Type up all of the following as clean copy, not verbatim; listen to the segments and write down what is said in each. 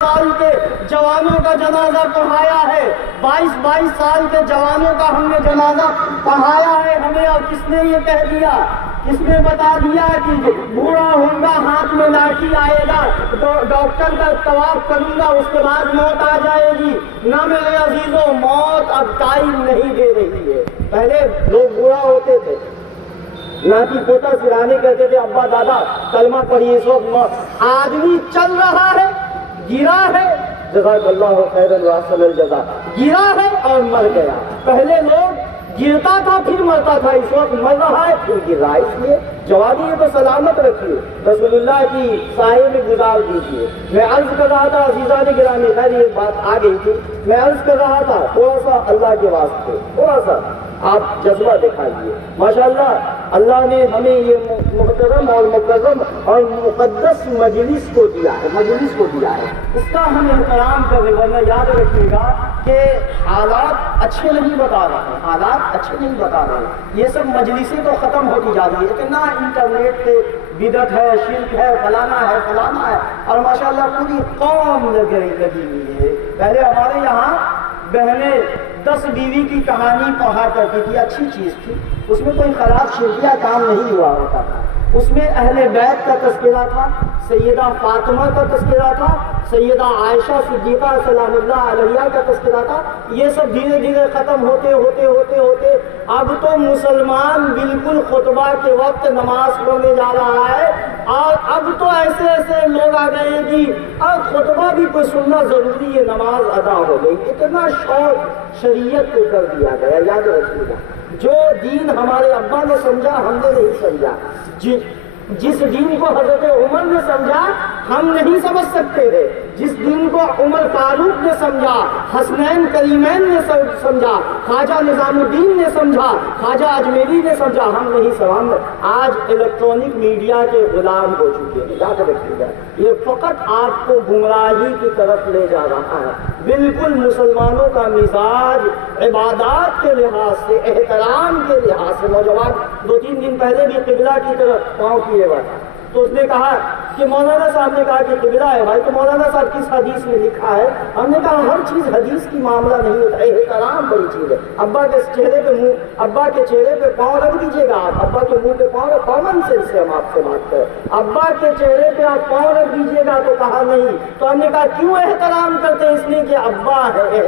سال کے جوانوں کا جنازہ پڑھایا ہے، 22 سال کے جوانوں کا ہم نے جنازہ پڑھایا ہے ہمیں، اور کس نے یہ کہہ دیا، کس نے بتا دیا کہ بوڑھا ہوں گا ہاتھ میں لاٹھی آئے گا تو ڈاکٹر کا طواف کروں گا اس کے بعد موت آ جائے گی؟ نہ میرے عزیزوں، موت اب ٹائم نہیں دے رہی ہے۔ پہلے لوگ بوڑھا ہوتے تھے، ناتی پوتا سرانے کہتے تھے ابا دادا کلمہ پڑھیے، اس وقت آدمی چل رہا ہے، گرا ہے، جزاک اللہ خیر الواسل الجزا، گرا ہے اور مر گیا۔ پہلے لوگ گرتا تھا پھر مرتا تھا، اس وقت مر رہا ہے پھر گر رہا ہے۔ اس لیے جوانی کو سلامت رکھیے، رسول اللہ کی سائے میں گزار دیجیے۔ میں عرض کر رہا تھا عزیزان گرامی، خیر یہ بات آ گئی تھی، میں عرض کر رہا تھا تھوڑا سا اللہ کے واسطے تھوڑا سا آپ جذبہ دکھائیے۔ ماشاءاللہ اللہ نے ہمیں یہ محترم اور مکرم اور مقدس مجلس کو دیا ہے، اس کا ہم احترام کریں، ورنہ یاد رکھیے گا کہ حالات اچھے نہیں بتا رہے ہیں، یہ سب مجلسیں تو ختم ہوتی جا رہی ہے، اتنا انٹرنیٹ پہ بدعت ہے، شرک ہے، فلانا ہے، اور ماشاءاللہ پوری قوم لگی ہوئی ہے۔ پہلے ہمارے یہاں بہنیں 10 بیوی کی کہانی پڑھا کرتی تھی، اچھی چیز تھی، اس میں کوئی خراب شرکیہ کام نہیں ہوا ہوتا تھا، اس میں اہل بیت کا تذکرہ تھا، سیدہ فاطمہ کا تذکرہ تھا، سیدہ عائشہ صدیقہ سلام اللہ علیہا کا تذکرہ تھا۔ یہ سب دھیرے دھیرے ختم ہوتے اب تو مسلمان بالکل خطبہ کے وقت نماز پڑھنے جا رہا ہے، اور اب تو ایسے لوگ آ گئے ہیں کہ اب خطبہ بھی کوئی سننا ضروری ہے، نماز ادا ہو گئی۔ اتنا شوق شریعت کو کر دیا گیا، یاد رکھیے گا، جو دین ہمارے ابا نے سمجھا ہم نے نہیں سمجھا، جس دین کو حضرت عمر نے سمجھا ہم نہیں سمجھ سکتے ہیں، جس دین کو عمر فاروق نے سمجھا، حسنین کریمین نے سمجھا، خواجہ نظام الدین نے سمجھا، خواجہ اجمیری نے سمجھا، ہم نہیں سمجھ۔ آج الیکٹرانک میڈیا کے غلام ہو چکے ہیں، یاد رکھیے گا، یہ فقط آپ کو گمراہی کی طرف لے جا رہا ہے۔ بالکل مسلمانوں کا مزاج عبادات کے لحاظ سے، احترام کے لحاظ سے، نوجوان 2-3 دن پہلے بھی قبلہ کی طرف پاؤں کیے ہوا تھا، تو اس نے کہا کہ مولانا صاحب نے کہا کہ قبلہ ہے بھائی، تو مولانا صاحب کس حدیث میں لکھا ہے؟ ہم نے کہا ہر چیز حدیث کی معاملہ نہیں ہوتا، احترام بڑی چیز ہے۔ ابا کے چہرے پہ پاؤں رکھ دیجیے گا، آپ ابا کے منہ پہ پاؤں، کامن سینس سے ہم آپ سے بات کریں، ابا کے چہرے پہ آپ پاؤں رکھ دیجیے گا، تو کہا نہیں، تو ہم نے کہا کیوں احترام کرتے ہیں؟ اس لیے کہ ابا ہے۔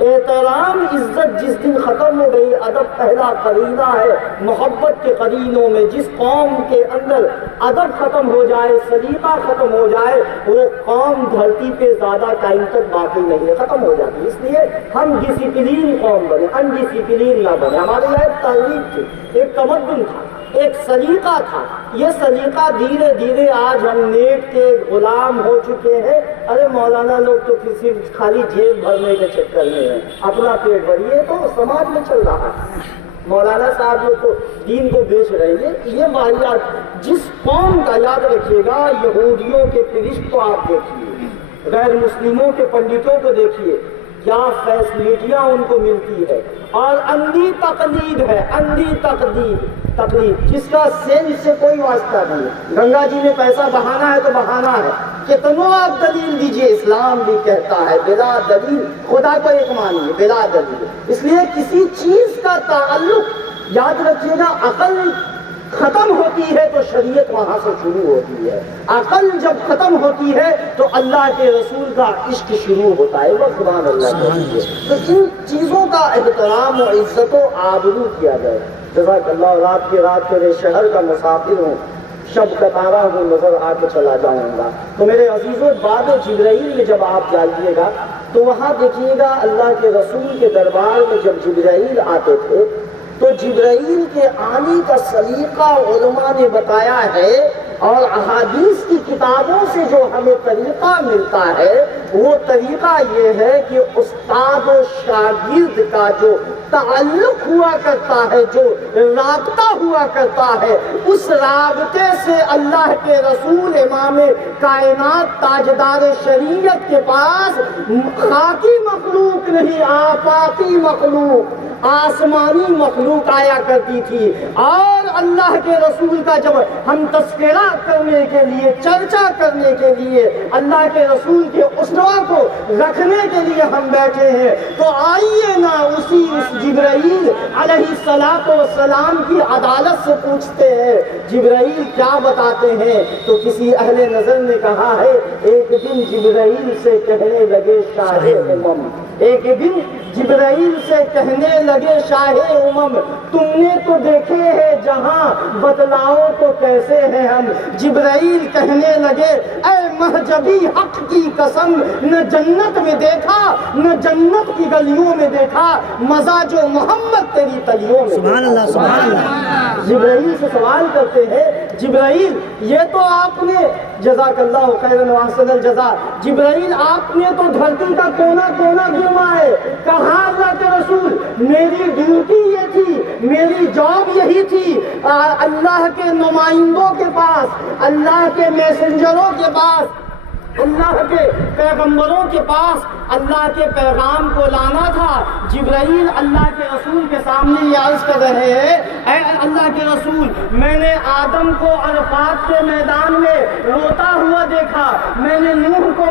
احترام عزت جس دن ختم ہو گئی، ادب پہلا قرینہ ہے محبت کے قرینوں میں، جس قوم کے اندر ادب ختم ہو جائے، سلیقہ ختم ہو جائے، وہ قوم دھرتی پہ زیادہ ٹائم تک باقی نہیں ہے، ختم ہو جاتی۔ اس لیے ہم ڈسپلین قوم بنے، انڈسپلین نہ بنے۔ ہمارے یہاں ایک تہذیب تھی، ایک تمدن تھا، ایک سلیقہ تھا، یہ سلیقہ دھیرے دھیرے آج ہم نیٹ کے غلام ہو چکے ہیں۔ ارے مولانا لوگ تو صرف خالی جیب بھرنے کے چکر میں ہیں، اپنا پیٹ بھریے، تو سماج میں چل رہا ہے۔ مولانا صاحب لوگ تو دین کو بیچ رہے ہیں، یہ واقعات جس قوم کا، یاد رکھیے گا، یہودیوں کے فرشت کو آپ دیکھیے، غیر مسلموں کے پنڈتوں کو دیکھیے، کیا فیسلٹیاں ان کو ملتی ہے، اور اندھی تقلید ہے، اندھی تقلید جس کا سینس سے کوئی واسطہ نہیں ہے۔ گنگا جی نے پیسہ بہانا ہے تو بہانا ہے، کتنوں آپ دلیل دیجئے، اسلام بھی کہتا ہے بلا دلیل خدا کو ایک مانیے، بلا دلیل۔ اس لیے کسی چیز کا تعلق، یاد رکھیے گا، عقل ختم ہوتی ہے تو شریعت وہاں سے شروع ہوتی ہے، عقل جب ختم ہوتی ہے تو اللہ کے رسول کا عشق شروع ہوتا ہے، وہ سبحان اللہ ہوتی ہے۔ تو ان چیزوں کا احترام و عزت و آبرو کیا جائے۔ جزاک اللہ۔ رات کی رات میرے شہر کا مسافر ہوں، شب کا تارا ہوں، نظر آ کے چلا جاؤں گا، تو میرے عزیزوں باب جبرائیل میں جب آپ جائیے گا تو وہاں دیکھیے گا اللہ کے رسول کے دربار میں جب جبرائیل آتے تھے تو جبرائیل کے آنے کا سلیقہ علماء نے بتایا ہے، اور احادیث کی کتابوں سے جو ہمیں طریقہ ملتا ہے وہ طریقہ یہ ہے کہ استاد و شاگرد کا جو تعلق ہوا کرتا ہے، جو رابطہ ہوا کرتا ہے، اس رابطے سے اللہ کے رسول امام کائنات تاجدار شریعت کے پاس خاکی مخلوق نہیں، آفاقی مخلوق، آسمانی مخلوق آیا کرتی تھی۔ اور اللہ کے رسول کا جب ہم تذکرہ کرنے کے لیے، چرچا کرنے کے لیے، اللہ کے رسول کے اسوہ کو رکھنے کے لیے ہم بیٹھے ہیں، تو آئیے نا اسی اس جبرائیل علیہ السلام کی عدالت سے پوچھتے ہیں جبرائیل کیا بتاتے ہیں۔ تو کسی اہل نظر نے کہا ہے ایک دن جبرائیل سے کہنے لگے شاہ امم، ایک دن جبرائیل سے کہنے لگے شاہ امم، تم نے تو دیکھے ہیں جہاں، بتلاؤ تو کیسے ہیں ہم۔ جبرائیل کہنے لگے اے مہجبی حق کی قسم، نہ جنت میں دیکھا نہ جنت کی گلیوں میں دیکھا مزہ جو محمد تیری تلیوں میں۔ سبحان اللہ، سبحان اللہ۔ جبرائیل سے سوال کرتے ہیں جبرائیل یہ تو آپ نے، جزاک اللہ خیرا واحسن الجزا، جبرائیل آپ نے تو دھرتی کا کونا کونا گھوما ہے۔ کہا اللہ کے رسول میری ڈیوٹی یہ تھی، میری جاب یہی تھی، اللہ کے نمائندوں کے پاس، اللہ کے میسنجروں کے پاس، اللہ کے پیغمبروں کے پاس اللہ کے پیغام کو لانا تھا۔ جبرائیل اللہ کے رسول کے سامنے یہ عرض کر رہے ہیں اے اللہ کے رسول، میں نے آدم کو عرفات کے میدان میں روتا ہوا دیکھا، میں نے نوح کو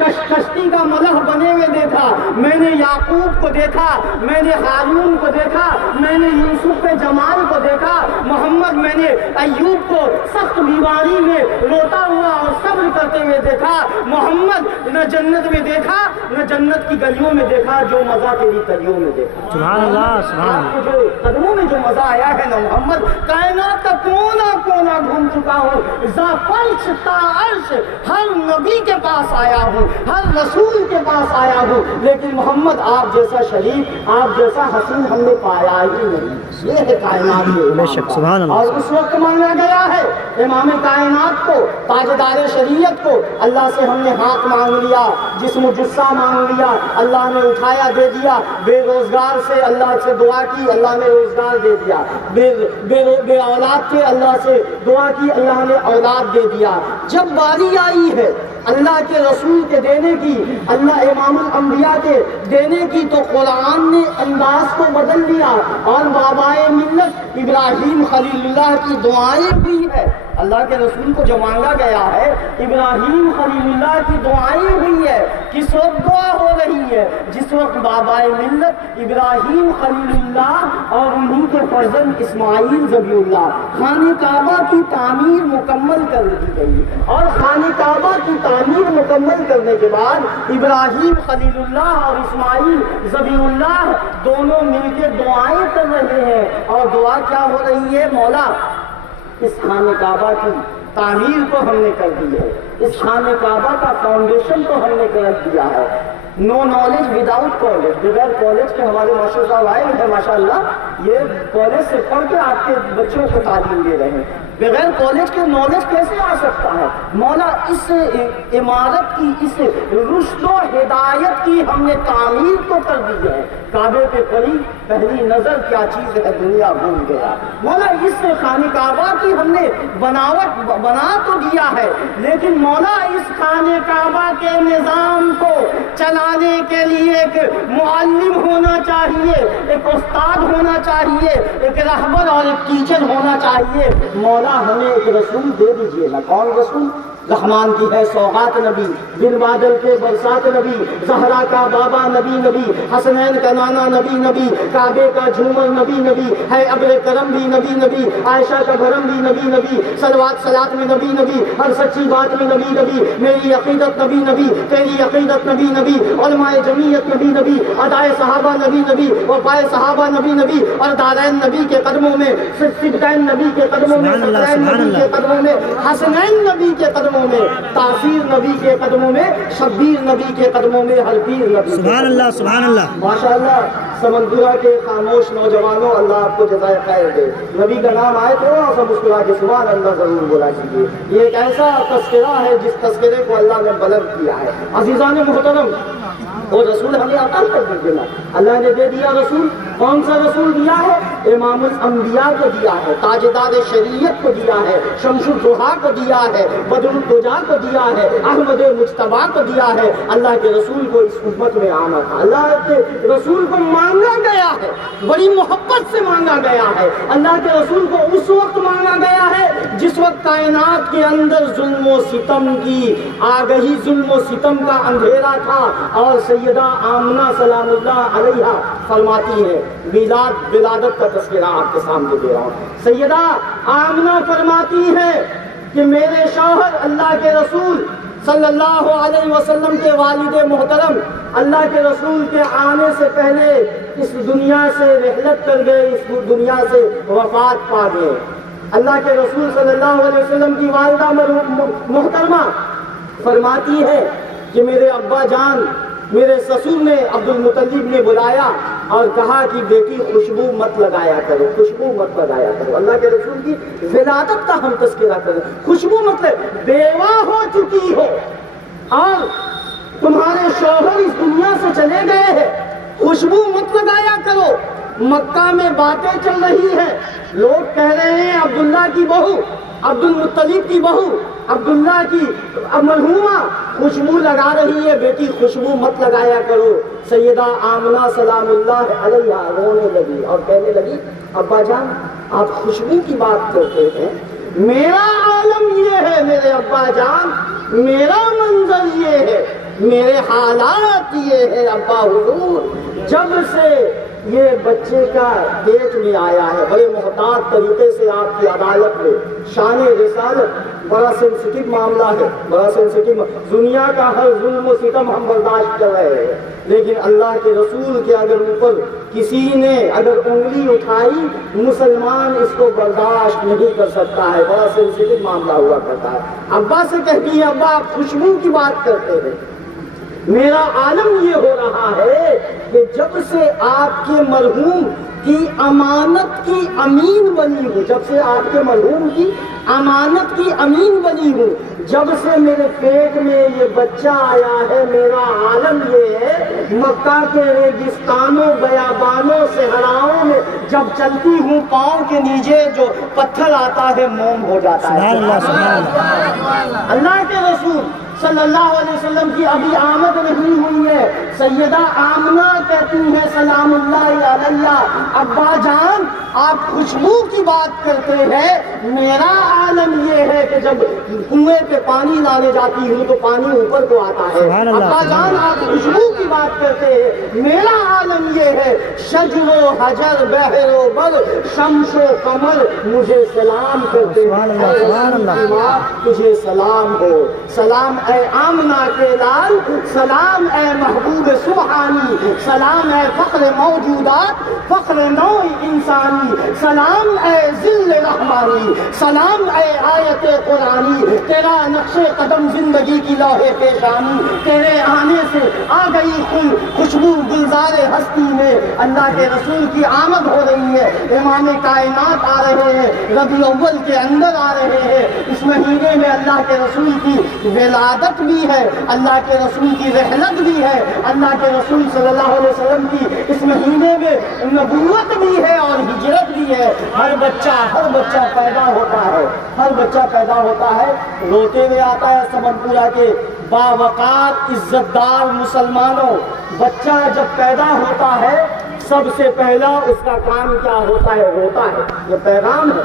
کشتی کا ملح بنے ہوئے دیکھا، میں نے یعقوب کو دیکھا، میں نے ہارون کو دیکھا، میں نے یوسف کے جمال کو دیکھا، محمد میں نے ایوب کو سخت بیماری میں روتا ہوا اور صبر کرتے ہوئے دیکھا، محمد نہ جنت میں دیکھا نہ جنت کی گلیوں میں دیکھا جو مزہ تیری گلیوں میں دیکھا۔ سبحان اللہ، سبحان آپ کے جو قدموں میں جو مزہ آیا ہے نا محمد، کائنات کا کونا کونا گھوم چکا ہوں، ذا فرش تا عرش ہر نبی کے پاس آیا ہوں، ہر رسول کے پاس آیا ہوں، لیکن محمد آپ جیسا شریف، آپ جیسا حسین ہم نے پایا ہی نہیں۔ یہ ہے کائنات کے بے شک، سبحان اللہ۔ اور اس وقت مانگا گیا ہے امام کائنات کو، تاجدار شریعت کو، اللہ سے ہم نے ہاتھ مانگ لیا، جسم و جثہ مانگ لیا، اللہ نے اٹھایا دے دیا، بے روزگار سے اللہ سے دعا کی، اللہ نے روزگار دے دیا، بے اولاد کے اللہ سے دعا کی، اللہ نے اولاد دے دیا۔ جب باری آئی ہے اللہ کے رسول کے دینے کی، اللہ امام الانبیاء کے دینے کی، تو قرآن نے انداز کو بدل دیا اور بابائے ملت ابراہیم خلیل اللہ کی دعائیں ہوئی ہے۔ اللہ کے رسول کو جو مانگا گیا ہے ابراہیم خلیل اللہ کی دعائیں ہوئی ہے۔ کس وقت دعا ہو رہی ہے؟ جس وقت بابائے ملت ابراہیم خلیل اللہ اور انہی کے فرزند اسماعیل ذبیح اللہ خانہ کعبہ کی تعمیر مکمل کر دی گئی، اور خانہ کعبہ کی تعمیر مکمل کرنے کے بعد ابراہیم خلیل اللہ اور اسماعیل ذبیح اللہ دونوں مل کے دعائیں کر رہے ہیں، اور دعا کیا ہو رہی ہے؟ مولا اس خانہ کعبہ کی تعمیر کو ہم نے کر دی ہے، اس خانہ کعبہ کا فاؤنڈیشن کو ہم نے کر دیا ہے۔ نو نالج وداؤٹ کالج، بغیر کالج کے ہمارے ماشاء صاحب آئے ہیں ماشاءاللہ، یہ کالج سے پڑھ کے آپ کے بچوں کو تعلیم دے رہے ہیں۔ بغیر کالج کے نالج کیسے آ سکتا ہے؟ مولا اس عمارت کی، اس رشد و ہدایت کی ہم نے تعمیر تو کر دی ہے، کعبے کے قریب پہلی نظر کیا چیز ہے دنیا بھول گیا۔ مولا اس خانہ کعبہ کی ہم نے بناوٹ بنا تو دیا ہے، لیکن مولا اس خانہ کعبہ کے نظام کو چلانے کے لیے ایک معلم ہونا چاہیے، ایک استاد ہونا چاہیے، ایک رہبر اور ایک ٹیچر ہونا چاہیے۔ مولا ہمیں ایک رسول دے دیجیے نا۔ کون رسول؟ رحمان کی ہے سوغات نبی، بن بادل کے برسات نبی، زہرا کا بابا نبی نبی، حسنین کا نانا نبی نبی، کعبے کا جھومر نبی نبی، ہے ابر کرم بھی نبی نبی، عائشہ کا بھرم بھی نبی نبی، صلوات صلات میں نبی نبی، ہر سچی بات میں نبی نبی، میری عقیدت نبی نبی، تیری عقیدت نبی نبی، علماء جمعیت نبی نبی، ادائے صحابہ نبی نبی، وفائے صحابہ نبی نبی، اور دارین نبی کے قدموں میں، سبتین نبی کے قدموں میں، سترین نبی کے قدموں میں، حسنین نبی کے قدموں میں، تاثیر نبی کے قدموں میں، شبیر نبی کے قدموں میں، حلقیر نبی۔ سبحان اللہ، سبحان اللہ، ماشاءاللہ۔ سمندرا کے خاموش نوجوانوں، اللہ آپ کو جزائے خیر دے. نبی کا نام آئے تو سب مسکرا کے سبحان اللہ ضرور بولا کیجیے. یہ ایک ایسا تذکرہ ہے جس تذکرے کو اللہ نے بلند کیا ہے. عزیزان محترم، وہ رسول ہمیں عطا کر دینا اللہ نے دے دیا. رسول کون سا رسول دیا ہے؟ امام الانبیاء کو دیا ہے، تاجدار شریعت کو دیا ہے، شمس الضحیٰ کو دیا ہے، بدر الدجا کو دیا ہے، احمد مجتبیٰ کو دیا ہے. اللہ کے رسول کو اس امت میں آنا تھا. اللہ کے رسول کو مانگا گیا ہے، بڑی محبت سے مانگا گیا ہے. اللہ کے رسول کو اس وقت مانگا گیا ہے جس وقت کائنات کے اندر ظلم و ستم کی آگہی، ظلم و ستم کا اندھیرا تھا. اور سیدہ آمنہ سلام اللہ علیہا فرماتی ہے، ولادت کا تذکرہ آپ کے سامنے دے رہا ہوں. سیدہ آمنہ فرماتی ہے کہ میرے شوہر اللہ کے رسول صلی اللہ علیہ وسلم کے والد محترم اللہ کے رسول کے آنے سے پہلے اس دنیا سے رحلت کر گئے، اس دنیا سے وفات پا گئے. اللہ کے رسول صلی اللہ علیہ وسلم کی والدہ محترمہ فرماتی ہے کہ میرے ابا جان، میرے سسر نے عبد المطلب نے بلایا اور کہا کہ بیٹی خوشبو مت لگایا کرو، خوشبو مت لگایا کرو. اللہ کے رسول کی ولادت کا ہم تذکرہ کریں. خوشبو مطلب بیوہ ہو چکی ہو اور تمہارے شوہر اس دنیا سے چلے گئے ہیں، خوشبو مت لگایا کرو. مکہ میں باتیں چل رہی ہیں، لوگ کہہ رہے ہیں عبداللہ کی بہو، عبد المطلب کی بہو، عبداللہ کی مرحومہ خوشبو لگا رہی ہے، بیٹی خوشبو مت لگایا کرو. سیدہ آمنہ سلام اللہ علیہا رونے لگی اور کہنے لگی، ابا جان آپ خوشبو کی بات کرتے ہیں، میرا عالم یہ ہے میرے ابا جان، میرا منظر یہ ہے، میرے حالات یہ ہے ابا حضور. جب سے یہ بچے کا پیٹ میں آیا ہے، بڑے محتاط طریقے سے آپ کی عدالت میں شان رسالت، بڑا سینسٹیو معاملہ ہے، بڑا سینسٹیو. دنیا کا ہر ظلم و ستم ہم برداشت کر رہے ہیں، لیکن اللہ کے رسول کے اگر اوپر کسی نے اگر انگلی اٹھائی، مسلمان اس کو برداشت نہیں کر سکتا ہے. بڑا سینسٹیو معاملہ ہوا کرتا ہے. ابا سے کہتی ہے، ابا آپ خوشبو کی بات کرتے ہیں، میرا عالم یہ ہو رہا ہے کہ جب سے آپ کے مرحوم کی امانت کی امین بنی ہوں، جب سے آپ کے مرحوم کی امانت کی امین بنی ہوں، جب سے میرے پیٹ میں یہ بچہ آیا ہے، میرا عالم یہ ہے مکہ کے ریگستانوں، بیابانوں، صحراؤں میں جب چلتی ہوں پاؤں کے نیچے جو پتھر آتا ہے موم ہو جاتا ہے. اللہ کے رسول صلی اللہ علیہ وسلم کی ابھی آمد نہیں ہوئی ہے. سیدہ آمنہ کہتی ہیں سلام اللہ علیہ، ابا جان آپ خوشبو کی بات کرتے ہیں، میرا عالم یہ ہے کہ جب کنویں پہ پانی لانے جاتی ہوں تو پانی اوپر کو آتا ہے. ابا جان آپ خوشبو کی بات کرتے ہیں، میرا عالم یہ ہے شجر و حجر، بحر و بر، شمس و قمر مجھے سلام کرتے ہیں. تجھے سلام ہو. سلام اے آمنہ کے لال، سلام اے محبوب سبحانی، سلام اے فخر موجودات، فخر نوع انسانی، سلام اے ذل رحمانی، سلام اے آیت قرآنی. تیرا نقش قدم زندگی کی لوح پیشانی، تیرے آنے سے آ گئی خوشبو گلزار ہستی میں. اللہ کے رسول کی آمد ہو رہی ہے، امام کائنات آ رہے ہیں، ربیع الاول کے اندر آ رہے ہیں. اس مہینے میں اللہ کے رسول کی ولادت بھی ہے، اللہ کے رسول کی رحلت بھی ہے، اللہ کے رسول صلی اللہ علیہ وسلم کی اس مہینے میں نبوت بھی ہے اور ہجرت بھی ہے. ہر بچہ پیدا ہوتا ہے، ہر بچہ پیدا ہوتا ہے روتے ہوئے آتا ہے. سمنپورہ کے باوقار عزت دار مسلمانوں، بچہ جب پیدا ہوتا ہے سب سے پہلا اس کا کام کیا ہوتا ہے؟ روتا ہے. یہ پیغام ہے،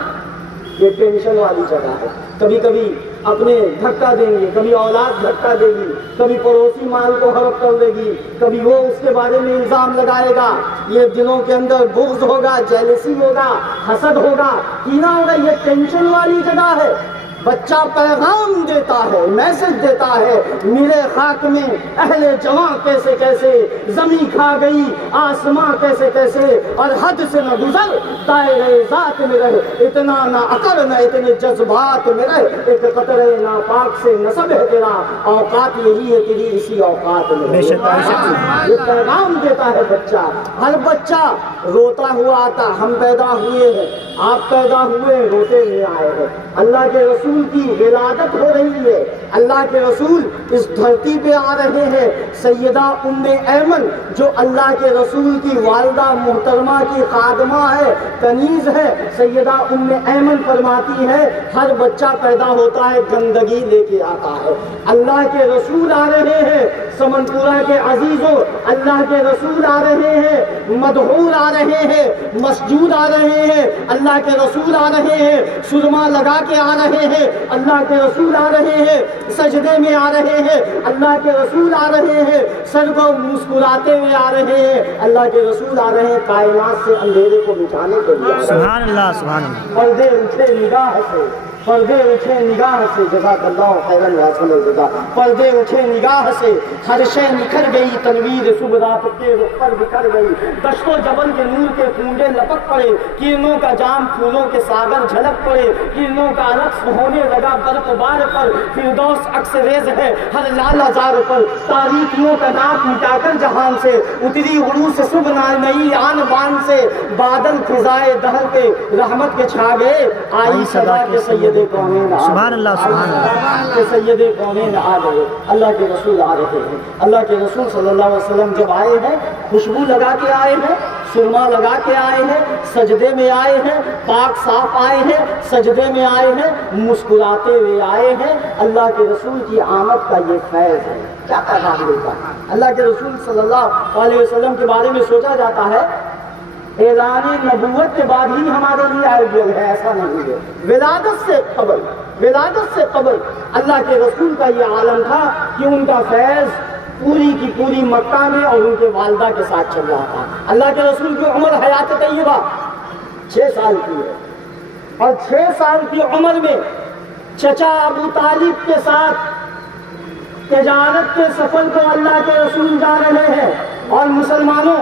یہ ٹینشن والی جگہ ہے. کبھی کبھی اپنے دھکا دیں گے، کبھی اولاد دھکا دے گی، کبھی پڑوسی مال کو ہڑپ کر دے گی، کبھی وہ اس کے بارے میں الزام لگائے گا. یہ دلوں کے اندر بغض ہوگا، جیلسی ہوگا، حسد ہوگا، کینہ ہوگا. یہ ٹینشن والی جگہ ہے. بچہ پیغام دیتا ہے، میسج دیتا ہے، میرے خاک میں اہل جواں کیسے کیسے، زمین کھا گئی آسماں کیسے کیسے، اور حد سے نہ گزر دائرے ذات میں رہے، اتنا نہ عقل نہ اتنے جذبات میں رہے، ایک قطرے ناپاک سے نسب ہے تیرا، اوقات یہی ہے تیری اسی اوقات میں بے شک بے شک۔ یہ پیغام دیتا ہے بچہ۔ ہر بچہ روتا ہوا آتا، ہم پیدا ہوئے ہیں، آپ پیدا ہوئے روتے ہوئے آئے ہیں، اللہ کے رسول کی ولادت ہو رہی ہے، اللہ کے رسول اس دھرتی پہ آ رہے ہیں۔ سیدہ ام ایمن جو اللہ کے رسول کی والدہ محترمہ کی خادمہ ہے، کنیز ہے، سیدہ ام ایمن فرماتی ہے ہر بچہ پیدا ہوتا ہے گندگی لے کے آتا ہے، اللہ کے رسول آ رہے ہیں، سمنپورہ کے عزیزوں اللہ کے رسول آ رہے ہیں، مدعور آ رہے ہیں، مسجود آ رہے ہیں، اللہ کے رسول آ رہے ہیں، سرما لگا کے آ رہے ہیں، اللہ کے رسول آ رہے ہیں، سجدے میں آ رہے ہیں، اللہ کے رسول آ رہے ہیں، سر کو مسکراتے ہوئے آ رہے ہیں، اللہ کے رسول آ رہے ہیں کائنات سے اندھیرے کو مٹانے کے لیے۔ سبحان اللہ سبحان اللہ۔ پردے اٹھے نگاہ سے، پردے اٹھے نگاہ سے، جزاک اللہ خیرا یا حسن الجزا، پردے اٹھے نگاہ سے، ہر شے نکھر گئی، تنویر صبح رات کے رخ پر بکھر گئی، دشت و جبل کے نور کے پونجے لپک پڑے، کرنوں کا جام پھولوں کے ساگر جھلک پڑے، کرنوں کا رقص ہونے لگا برق بار پر، فردوس عکس ریز ہے ہر لال ہزار پر، تاریکیوں کا ناک مٹا کر جہان سے اتری عروس صبح نئی آن بان سے، بادل فضائے دہر پہ رحمت کے چھا گئے، آئی صدا کے سید کونین سبحان اللہ سبحان اللہ۔ کہ سید کونین آ گئے، اللہ کے رسول آ رہے ہیں، اللہ کے رسول صلی اللہ علیہ وسلم جب آئے ہیں خوشبو لگا کے آئے ہیں، سرما لگا کے آئے ہیں، سجدے میں آئے ہیں، پاک صاف آئے ہیں، سجدے میں آئے ہیں، مسکراتے ہوئے آئے ہیں، اللہ کے رسول کی آمد کا یہ فیض ہے۔ کیا پیغام دیتا ہے اللہ کے رسول صلی اللہ علیہ وسلم کے بارے میں سوچا جاتا ہے اعلان نبوت کے بعد ہی ہمارے لیے آئیڈیل ہے، ایسا نہیں ہے، ولادت سے قبل اللہ کے رسول کا یہ عالم تھا کہ ان کا فیض پوری کی پوری مکہ میں اور ان کے والدہ کے ساتھ چل رہا تھا۔ اللہ کے رسول کی عمر حیات طیبہ 6 سال کی ہے، اور 6 سال کی عمر میں چچا ابو طالب کے ساتھ تجارت کے سفر کو اللہ کے رسول جا رہے ہیں، اور مسلمانوں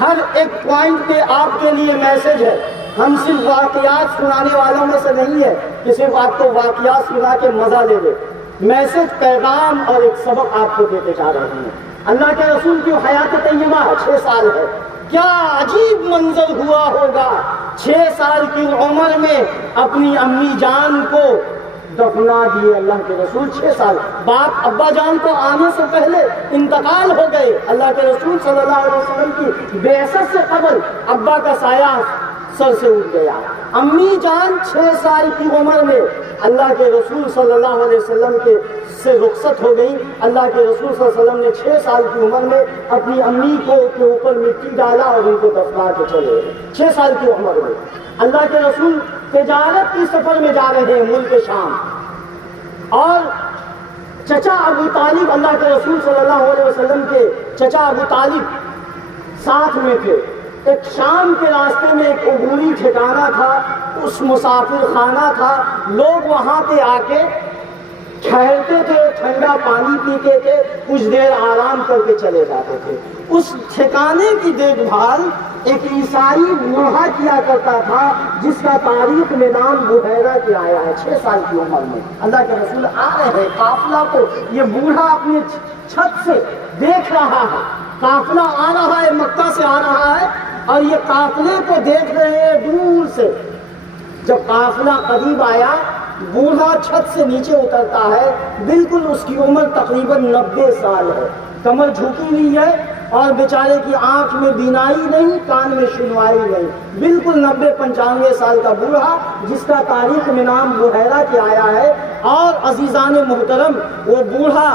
ہر ایک پوائنٹ پہ آپ کے لیے میسج ہے، ہم صرف واقعات سنانے والوں میں سے نہیں ہے کہ صرف آپ کو واقعات سنا کے مزہ لے لے، میسج پیغام اور ایک سبق آپ کو دیتے جا رہے ہیں۔ اللہ کے رسول کی حیات طیبہ 6 سال ہے، کیا عجیب منظر ہوا ہوگا 6 سال کی عمر میں اپنی امی جان کو دفنا دیے اللہ کے رسول۔ 6 سال باپ ابا جان کو آنے سے پہلے انتقال ہو گئے، اللہ کے رسول صلی اللہ علیہ وسلم کی بعثت سے قبل ابا کا سایہ سر سے اٹھ گیا، امی جان 6 سال کی عمر میں اللہ کے رسول صلی اللہ علیہ وسلم کے سے رخصت ہو گئی۔ اللہ کے رسول صلی اللہ علیہ وسلم نے 6 سال کی عمر میں اپنی امی کو کے اوپر مٹی ڈالا اور ان کو دفنا کے چلے گئے۔ 6 سال کی عمر میں اللہ کے رسول تجارت کی سفر میں جا رہے ہیں ملک شام، اور چچا ابو طالب اللہ کے رسول صلی اللہ علیہ وسلم کے چچا ابو طالب ساتھ میں تھے۔ ایک شام کے راستے میں ایک عبوری ٹھکانہ تھا، اس مسافر خانہ تھا، لوگ وہاں پہ آ کے ٹھہرتے تھے، ٹھنڈا پانی پیتے تھے، کچھ دیر آرام کر کے چلے جاتے تھے۔ اس ٹھکانے کی دیکھ بھال ایک عیسائی بوڑھا کیا کرتا تھا جس کا تاریخ میں نام بحیرہ کے آیا ہے۔ 6 سال کی عمر میں اللہ کے رسول آ رہے ہیں، قافلہ کو یہ بوڑھا اپنی چھت سے دیکھ رہا ہے، قافلہ آ رہا ہے، مکہ سے آ رہا ہے، اور یہ قافلے کو دیکھ رہے ہیں دور سے۔ جب قافلہ قریب آیا بوڑھا چھت سے نیچے اترتا ہے، بالکل اس کی عمر تقریباً 90 سال ہے، کمر جھکی ہوئی ہے، اور بیچارے کی آنکھ میں بینائی نہیں، کان میں سنوائی نہیں، بالکل 90-95 سال کا بوڑھا جس کا تاریخ میں نام بحیرہ کے آیا ہے۔ اور عزیزان محترم وہ بوڑھا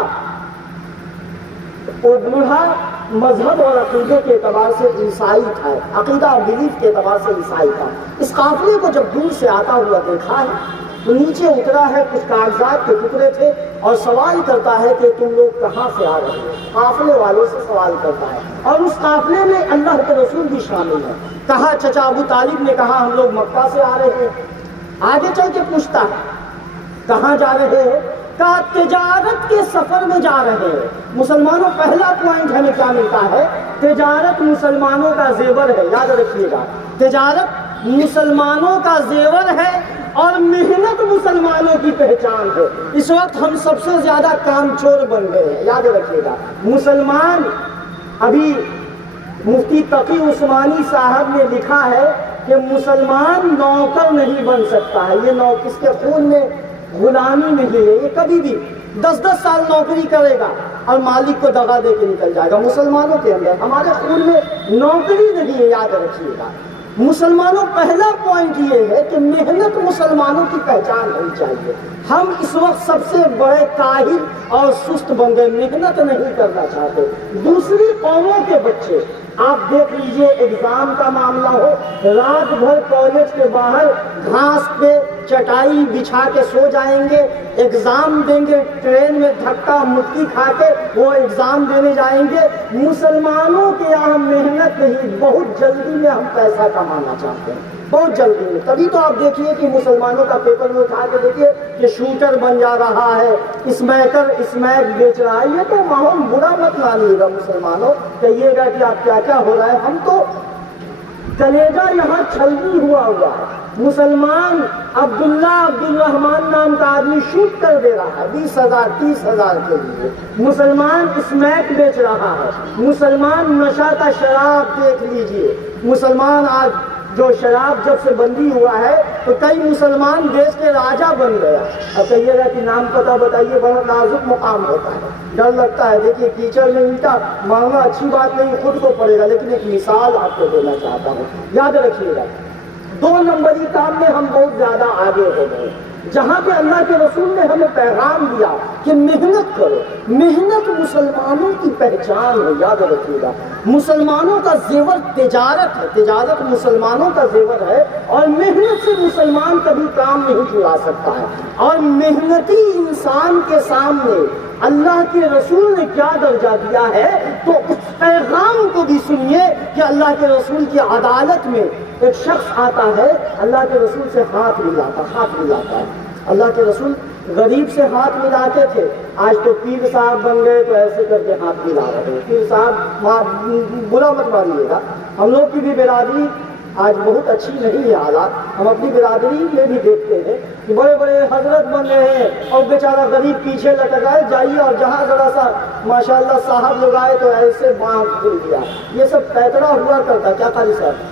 مذہب اور عقیدے کے اعتبار سے عیسائی تھا، عقیدہ اور بلیف کے اعتبار سے عیسائی تھا۔ اس قافلے کو جب دور سے آتا ہوا دیکھا ہے تو نیچے اترا ہے، کچھ کاغذات کے ٹکڑے تھے، اور سوال کرتا ہے کہ تم لوگ کہاں سے آ رہے ہو، قافلے والوں سے سوال کرتا ہے، اور اس قافلے میں اللہ کے رسول بھی شامل ہے۔ کہا چچا ابو طالب نے کہا ہم لوگ مکہ سے آ رہے ہیں۔ آگے چل کے پوچھتا ہے، کہاں جا رہے ہیں؟ کہا تجارت کے سفر میں جا رہے ہیں۔ مسلمانوں پہلا پوائنٹ ہمیں کیا ملتا ہے؟ تجارت مسلمانوں کا زیور ہے، یاد رکھیے گا، تجارت مسلمانوں کا زیور ہے اور محنت مسلمانوں کی پہچان ہے۔ اس وقت ہم سب سے زیادہ کام چور بن گئے ہیں، یاد رکھیے گا۔ مسلمان، ابھی مفتی تقی عثمانی صاحب نے لکھا ہے کہ مسلمان نوکر نہیں بن سکتا ہے، یہ کس کے خون میں؟ غلامی نہیں ہے، یہ کبھی بھی 10 سال نوکری کرے گا اور مالک کو دغا دے کے نکل جائے گا۔ مسلمانوں کے اندر، ہمارے خون میں نوکری نہیں ہے، یاد رکھیے گا۔ مسلمانوں پہلا پوائنٹ یہ ہے کہ محنت مسلمانوں کی پہچان ہونی چاہیے۔ ہم اس وقت سب سے بڑے کاہل اور سست بن گئے، محنت نہیں کرنا چاہتے۔ دوسری قوموں کے بچے آپ دیکھ لیجئے، ایگزام کا معاملہ ہو، رات بھر کالج کے باہر گھاس پہ چٹائی بچھا کے سو جائیں گے، ایگزام دیں گے، ٹرین میں دھکا مکی کھا کے وہ ایگزام دینے جائیں گے۔ مسلمانوں کے یہاں محنت نہیں، بہت جلدی میں ہم پیسہ کمانا چاہتے ہیں، بہت جلدی میں۔ تبھی تو آپ دیکھیے کہ مسلمانوں کا پیپر میں اٹھا کے دیکھیے کہ شوٹر بن جا رہا ہے، اسمیک بیچ رہا ہے۔ یہ تو ماحول برا مت مانیے گا مسلمانوں، کہیے گا کہ آپ کیا ہو رہا ہے۔ ہم تو کلیجہ یہاں چھلنی ہوا ہے۔ مسلمان عبداللہ عبدالرحمان نام کا آدمی شوٹ کر دے رہا ہے 20,000 30,000 کے لیے۔ مسلمان اسمیک بیچ رہا ہے، مسلمان نشہ کا شراب دیکھ لیجئے۔ مسلمان آج جو شراب جب سے بندی ہوا ہے تو کئی مسلمان دیش کے راجا بن گیا۔ اب کہیے گا کہ نام پتہ بتائیے، بڑا نازک مقام ہوتا ہے، ڈر لگتا ہے۔ دیکھیے کیچڑ میں الٹا مانگنا اچھی بات نہیں، خود کو پڑے گا، لیکن ایک مثال آپ کو دینا چاہتا ہوں، یاد رکھیے گا۔ 2 نمبری کام میں ہم بہت زیادہ آگے ہو گئے، جہاں پہ اللہ کے رسول نے ہمیں پیغام دیا کہ محنت کرو۔ محنت مسلمانوں کی پہچان ہے، یاد رکھیے گا۔ مسلمانوں کا زیور تجارت ہے، تجارت مسلمانوں کا زیور ہے، اور محنت سے مسلمان کبھی کام نہیں چلا سکتا ہے۔ اور محنتی انسان کے سامنے اللہ کے رسول نے کیا درجہ دیا ہے، تو اس پیغام کو بھی سنیے کہ اللہ کے رسول کی عدالت میں ایک شخص آتا ہے، اللہ کے رسول سے ہاتھ ملاتا ہے۔ اللہ کے رسول غریب سے ہاتھ ملاتے تھے، آج تو پیر صاحب بن گئے تو ایسے کر کے ہاتھ ملا رہے ہیں۔ پیر صاحب برا مت مانیے گا، ہم لوگ کی بھی برادری آج بہت اچھی نہیں ہے حالات۔ ہم اپنی برادری میں بھی دیکھتے ہیں کہ بڑے بڑے حضرت بن رہے ہیں اور بیچارہ غریب پیچھے لٹک آئے، جائیے اور جہاں ذرا سا ماشاءاللہ صاحب لوگ آئے تو ایسے بانگ کھل گیا۔ یہ سب پیترا ہوا کرتا، کیا قاری صاحب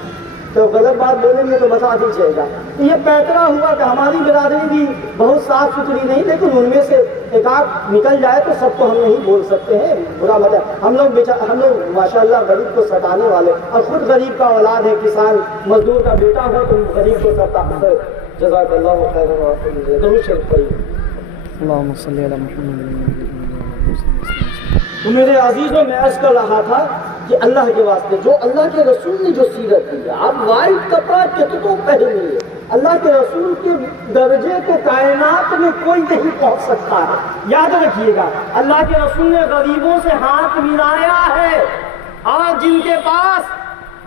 تو غلط بات بولیں گے تو بتا دیجیے گا۔ یہ پیترا ہوا کہ ہماری برادری بھی بہت صاف ستھری نہیں، لیکن ان میں سے ایک آدھ نکل جائے تو سب کو ہم نہیں بول سکتے ہیں، برا مت ہے۔ ہم لوگ ماشاءاللہ غریب کو ستانے والے، اور خود غریب کا اولاد ہے، کسان مزدور کا بیٹا ہو تو غریب کو ستا ہے۔ جزاک اللہ خیر و درود شریف پڑھیے۔ اللہم صلی علی محمد۔ تو میرے عزیزوں، میں عرض کر رہا تھا کہ اللہ کے واسطے جو اللہ کے رسول نے جو سیرت دی ہے، آپ وائٹ کپڑا کتنوں پہنیے، اللہ کے رسول کے درجے کو کائنات میں کوئی نہیں پہنچ سکتا ہے، یاد رکھیے گا۔ اللہ کے رسول نے غریبوں سے ہاتھ ملایا ہے، اور جن کے پاس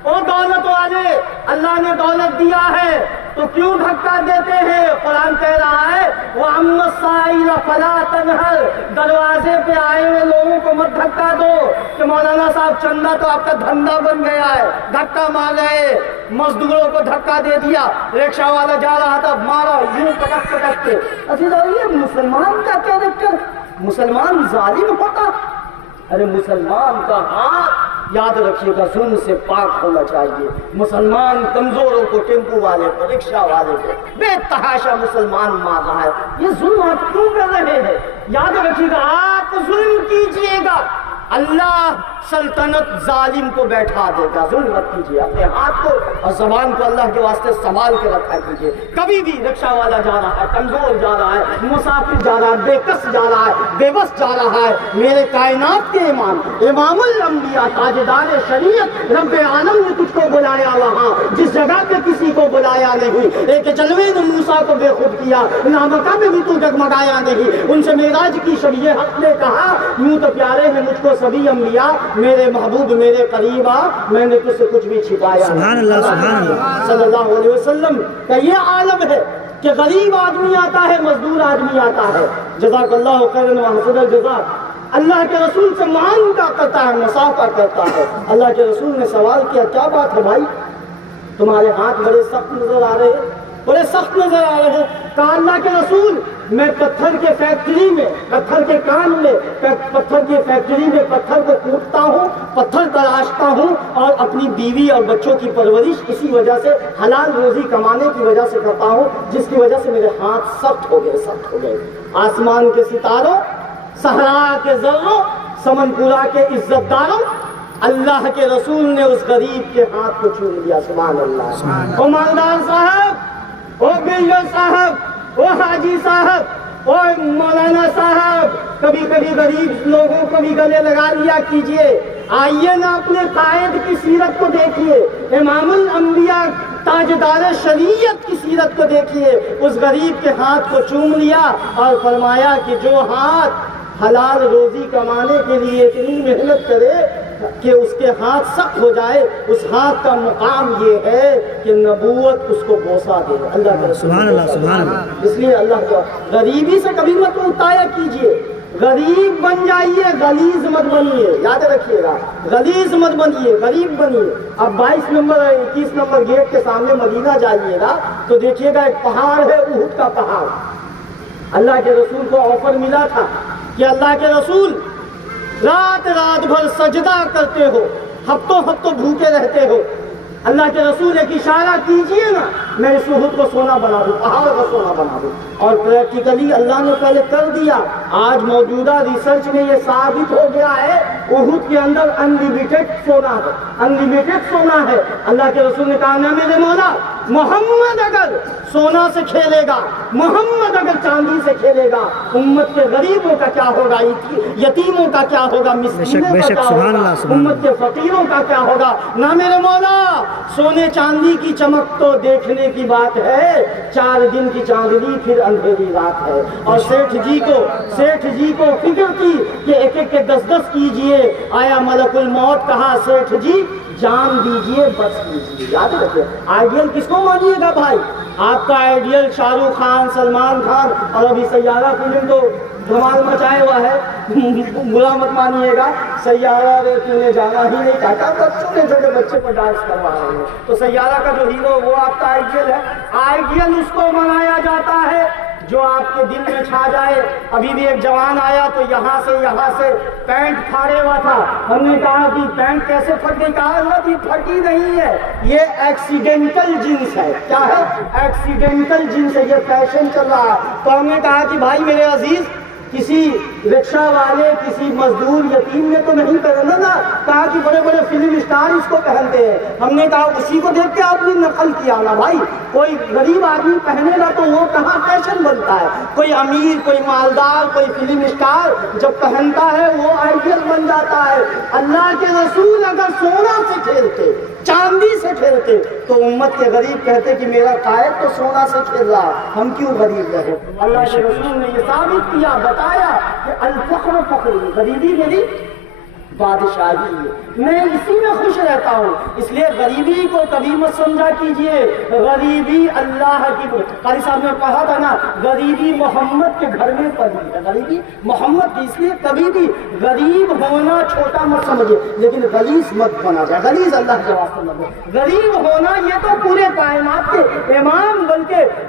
وہ دولت والے اللہ نے دولت دیا ہے تو کیوں دھکا دیتے ہیں؟ قرآن کہہ رہا ہے وَأَمَّا السَّائِلَ فَلَا تَنْهَرْ، دروازے پہ آئے ہوئے لوگوں کو مت دھکا دو کہ مولانا صاحب چندہ تو آپ کا دھندا بن گیا ہے، دھکا مار رہے، مزدوروں کو دھکا دے دیا، رکشہ والا جا رہا تھا مارا یوں پٹک کے۔ اچھا یہ مسلمان کا کیریکٹر، مسلمان ظالم ہوتا؟ ارے مسلمان کا ہاتھ یاد رکھیے گا ظلم سے پاک ہونا چاہیے۔ مسلمان کمزوروں کو، ٹیمپو والے کو، رکشہ والے کو بے تحاشا مسلمان مار رہا ہے، یہ ظلم آپ کیوں کر رہے ہیں؟ یاد رکھیے گا آپ ظلم کیجئے گا، اللہ سلطنت ظالم کو بیٹھا دے گا۔ ظلم مت کیجیے، اپنے ہاتھ کو اور زبان کو اللہ کے واسطے سنبھال کے رکھا کیجیے۔ کبھی بھی رکشہ والا جا رہا ہے، کمزور جا رہا ہے، مسافر جا رہا ہے، بے کس جا رہا ہے، بے بس جا رہا ہے، میرے کائنات کے امام امام الانبیاء تاجدار شریعت رب عالم نے تجھ کو بلایا وہاں جس جگہ پہ کسی کو بلایا نہیں۔ ایک جلوے نے موسیٰ کو بے خود کیا، نامکہ میں بھی تو جگمگایا نہیں۔ ان سے معراج کی شب یہ حق نے کہا یوں تو پیارے ہیں مجھ کو سبھی انبیاء، میرے محبوب میرے قریب آ، میں نے تجھ سے کچھ بھی چھپایا سبحان اللہ، سبحان اللہ۔ صلی اللہ علیہ وسلم کا یہ عالم ہے کہ غریب آدمی آتا ہے، مزدور آدمی آتا ہے، جزاک اللہ خیرا وحسن الجزا، اللہ کے رسول سے مانگتا کرتا ہے، مسافہ کرتا ہے۔ اللہ کے رسول نے سوال کیا کیا بات ہے بھائی، تمہارے ہاتھ بڑے سخت نظر آ رہے ہیں، بڑے سخت نظر آ رہے ہیں۔ کہا اللہ کے رسول میں پتھر کے فیکٹری میں، پتھر کے کام میں، پتھر کی فیکٹری میں پتھر کو کوٹتا ہوں، پتھر تراشتا ہوں اور اپنی بیوی اور بچوں کی پرورش اسی وجہ سے حلال روزی کمانے کی وجہ سے کرتا ہوں، جس کی وجہ سے میرے ہاتھ سخت ہو گئے، سخت ہو گئے۔ آسمان کے ستاروں، صحرا کے ذروں، سمن پورا کے عزت داروں، اللہ کے رسول نے اس غریب کے ہاتھ کو چھو لیا۔ سبحان اللہ۔ او مالدار صاحب، او بلڈر صاحب، او حاجی صاحب، او مولانا صاحب، کبھی کبھی غریب لوگوں کو بھی گلے لگا لیا کیجئے۔ آئیے نا اپنے قائد کی سیرت کو دیکھیے، امام الانبیاء تاجدار شریعت کی سیرت کو دیکھیے۔ اس غریب کے ہاتھ کو چوم لیا اور فرمایا کہ جو ہاتھ حلال روزی کمانے کے لیے اتنی محنت کرے کہ اس کے ہاتھ سخت ہو جائے، اس ہاتھ کا مقام یہ ہے کہ نبوت اس کو بوسہ دے۔ اللہ کے رسول سبحان اللہ، سبحان اللہ۔ اس لیے اللہ کا غریبی سے کبھی مت اتایا کیجئے، غریب بن جائیے، غلیظ مت بنیے، یاد رکھیے گا، غلیظ مت بنیے، غریب بنیے۔ اب 22 نمبر 21 نمبر گیٹ کے سامنے مدینہ جائیے گا تو دیکھیے گا ایک پہاڑ ہے، احد کا پہاڑ۔ اللہ کے رسول کو آفر ملا تھا کہ اللہ کے رسول رات رات بھر سجدہ کرتے ہو، ہفتوں ہفتوں بھوکے رہتے ہو، اللہ کے رسول ایک اشارہ کیجئے نا، میں اس احد کو سونا بنا دوں، پہاڑ کا سونا بنا دوں۔ اور پریکٹیکلی اللہ نے پہلے کر دیا۔ آج موجودہ ریسرچ میں یہ ثابت ہو گیا ہے احد کے اندر انلیمیٹڈ سونا ہے، انلیمیٹڈ سونا ہے۔ اللہ کے رسول نے کہا نا میرے مولا، محمد اگر سونا سے کھیلے گا، محمد اگر چاندی سے کھیلے گا، امت کے غریبوں کا کیا ہوگا، یتیموں کا کیا ہوگا، مسکینوں کا کیا ہوگا، امت کے فقیروں کا کیا ہوگا۔ نہ میرے مولا، سونے چاندی کی چمک تو دیکھنے کی بات ہے، 4 دن کی چاندنی پھر اندھیری رات ہے۔ اور سیٹھ جی کو فکر کی کہ ایک ایک کے 10 کیجئے۔ آیا ملک الموت، کہا سیٹھ جی جان دیجئے، بس کیجئے۔ یاد رکھیے، آئیڈیل کس کو مانیے گا بھائی؟ آپ کا آئیڈیل شاہ رخ خان، سلمان خان، اور ابھی سیارہ فلم تو دھمال مچائے ہوا ہے، برا مت مانیے گا۔ سیارہ نے جانا ہی نہیں چاہتا، بچوں نے چھوٹے بچے کو ڈانس کروا رہے ہیں، تو سیارہ کا جو ہیرو وہ آپ کا آئیڈیل ہے۔ آئیڈیل اس کو منایا جاتا ہے جو آپ کے دل میں چھا جائے۔ ابھی بھی ایک جوان آیا تو یہاں سے پینٹ پھاڑے ہوا تھا، ہم نے کہا کہ پینٹ کیسے پھٹ گئی؟ کہا اللہ یہ پھٹی نہیں ہے، یہ ایکسیڈنٹل جنس ہے۔ کیا ہے؟ ایکسیڈنٹل جنس ہے، یہ فیشن چل رہا ہے۔ تو ہم نے کہا کہ بھائی میرے عزیز، کسی رکشہ والے، کسی مزدور یتیم نے تو نہیں پہنا نا۔ کہا کہ بڑے بڑے فلم اسٹار اس کو پہنتے ہیں۔ ہم نے کہا اسی کو دیکھ کے آپ نے نقل کیا نا بھائی، کوئی غریب آدمی پہنے گا تو وہ کہاں فیشن بنتا ہے؟ کوئی امیر، کوئی مالدار، کوئی فلم اسٹار جب پہنتا ہے وہ آئیڈیل بن جاتا ہے۔ اللہ کے رسول اگر سونا سے کھیلتے، چاندی سے کھیلتے تو امت کے غریب کہتے کہ میرا قائد تو سونا سے کھیل رہا، ہم کیوں غریب رہے؟ اللہ کے رسول نے یہ ثابت کیا، بتایا کہ الفقر فخری، غریبی میری بادشاہی ہے، میں اسی میں خوش رہتا ہوں۔ اس لیے غریبی کو کبھی مت سمجھا کیجئے، غریبی اللہ کی، قاری صاحب نے کہا تھا نا، غریبی محمد کے گھر میں پلی ہے، غریبی محمد کی۔ اس لیے کبھی بھی غریب ہونا چھوٹا مت سمجھے، لیکن غلیظ مت بنا جائے، غلیظ اللہ کے واسطے مت بنا۔ غریب ہونا یہ تو پورے کائنات کے امام، بلکہ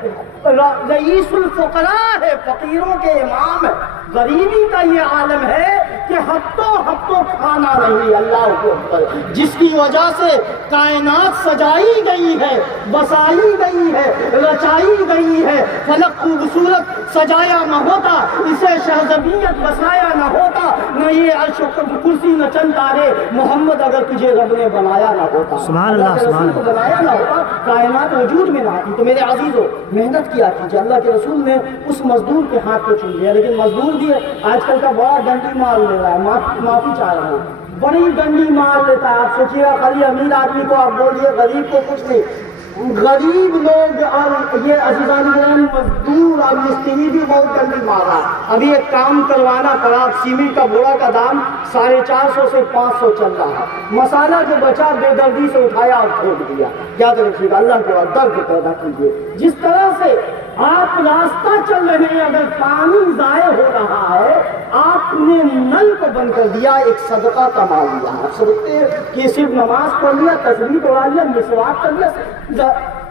رئیس الفقراء ہے، فقیروں کے امام ہے۔ غریبی کا یہ عالم ہے کہ ہفتوں کھانا نہیں، اللہ کو اکبر، جس کی وجہ سے کائنات سجائی گئی ہے، بسائی گئی ہے، رچائی گئی ہے۔ فلک خوبصورت سجایا نہ ہوتا، اسے شہزبیت بسایا نہ ہوتا، نہ یہ عرش و کرسی نہ چند تارے، محمد اگر تجھے رب نے بنایا نہ ہوتا، سبحان اللہ، کے رسول کو بنایا نہ ہوتا، کائنات وجود میں نہ آتی۔ تو میرے عزیزو، محنت کیا کیجیے۔ اللہ کے رسول نے اس مزدور کے ہاتھ کو چھین لیا، لیکن مزدور بھی آج کل کا بڑا ڈنڈی مار لے رہا ہے، معافی چاہ رہا ہوں، بڑی ڈنڈی مار لیتا ہے۔ آپ سوچیے گا خالی امیر آدمی کو آپ بولیے، غریب کو کچھ نہیں۔ غریب لوگ اور یہ عزیزان گرامی مزدور اور مستری بھی بہت ڈنڈی مارا۔ ابھی ایک کام کروانا پڑا، سیمنٹ کا بوڑا کا دام 450 سے 500 چل رہا ہے، مسالہ جو بچا بے دردی سے اٹھایا اور پھینک دیا۔ یاد رکھیے گا، اللہ کے بعد درد پیدا کیجیے۔ جس طرح سے آپ راستہ چل رہے ہیں، اگر پانی ضائع ہو رہا ہے، آپ نے نل کو بند کر دیا، ایک صدقہ کما لیا. آپ سمجھتے ہیں کہ صرف نماز پڑھ لیا، تسبیح پڑھا لیا، مسواک کر لیا،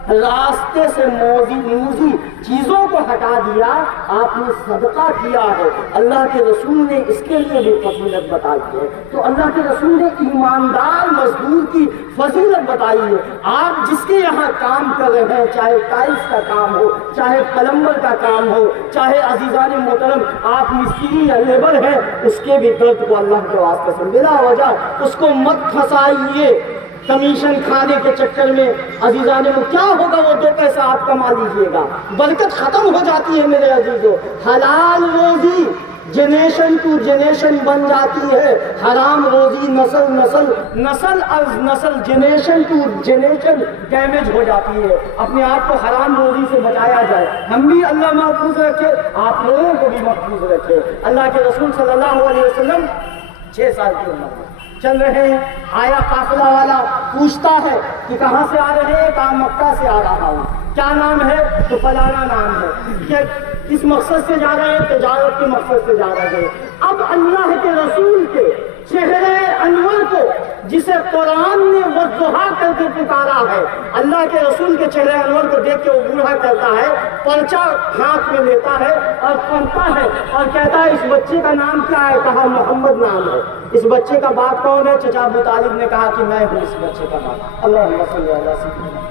راستے سے موزی چیزوں کو ہٹا دیا، آپ نے صدقہ کیا ہے. اللہ کے رسول نے اس کے لیے بھی فضیلت بتائی ہے. تو اللہ کے رسول نے ایماندار مزدور کی فضیلت بتائی ہے. آپ جس کے یہاں کام کر رہے ہیں، چاہے ٹائلس کا کام ہو، چاہے پلمبر کا کام ہو، چاہے عزیزان محترم آپ مستری یا لیبر ہیں، اس کے بھی درد کو اللہ کے واسطے سے بلا وجہ اس کو مت پھنسائیے کمیشن کھانے کے چکر میں. عزیزان کو کیا ہوگا، وہ 2 پیسہ آپ کما لیجئے گا، برکت ختم ہو جاتی ہے میرے عزیزوں. حلال روزی جنریشن ٹو جنریشن بن جاتی ہے، حرام روزی نسل از نسل جنریشن ٹو جنریشن ڈیمیج ہو جاتی ہے. اپنے آپ کو حرام روزی سے بچایا جائے. ہم بھی اللہ محفوظ رکھے، آپ لوگوں کو بھی محفوظ رکھے. اللہ کے رسول صلی اللہ علیہ وسلم 6 سال کی عمر میں چل رہے ہیں. آیا قافلہ والا پوچھتا ہے کہ کہاں سے آ رہے ہیں؟ کہا مکہ سے آ رہا ہوں. کیا نام ہے؟ تو فلانا نام ہے. کہ کس مقصد سے جا رہے ہیں؟ تجارت کے مقصد سے جا رہے ہیں. اب اللہ کے رسول کے چہرے انور کو، جسے قرآن نے وضحا کر کے پکارا ہے، اللہ کے رسول کے چہرے انور کو دیکھ کے وہ بوڑھا کرتا ہے، پرچہ ہاتھ میں لیتا ہے اور پڑھتا ہے اور کہتا ہے اس بچے کا نام کیا ہے؟ کہا محمد نام ہے. اس بچے کا باپ کون ہے؟ چچا ابو طالب نے کہا کہ میں ہوں اس بچے کا باپ. اللہ صلی اللہ علیہ وسلم.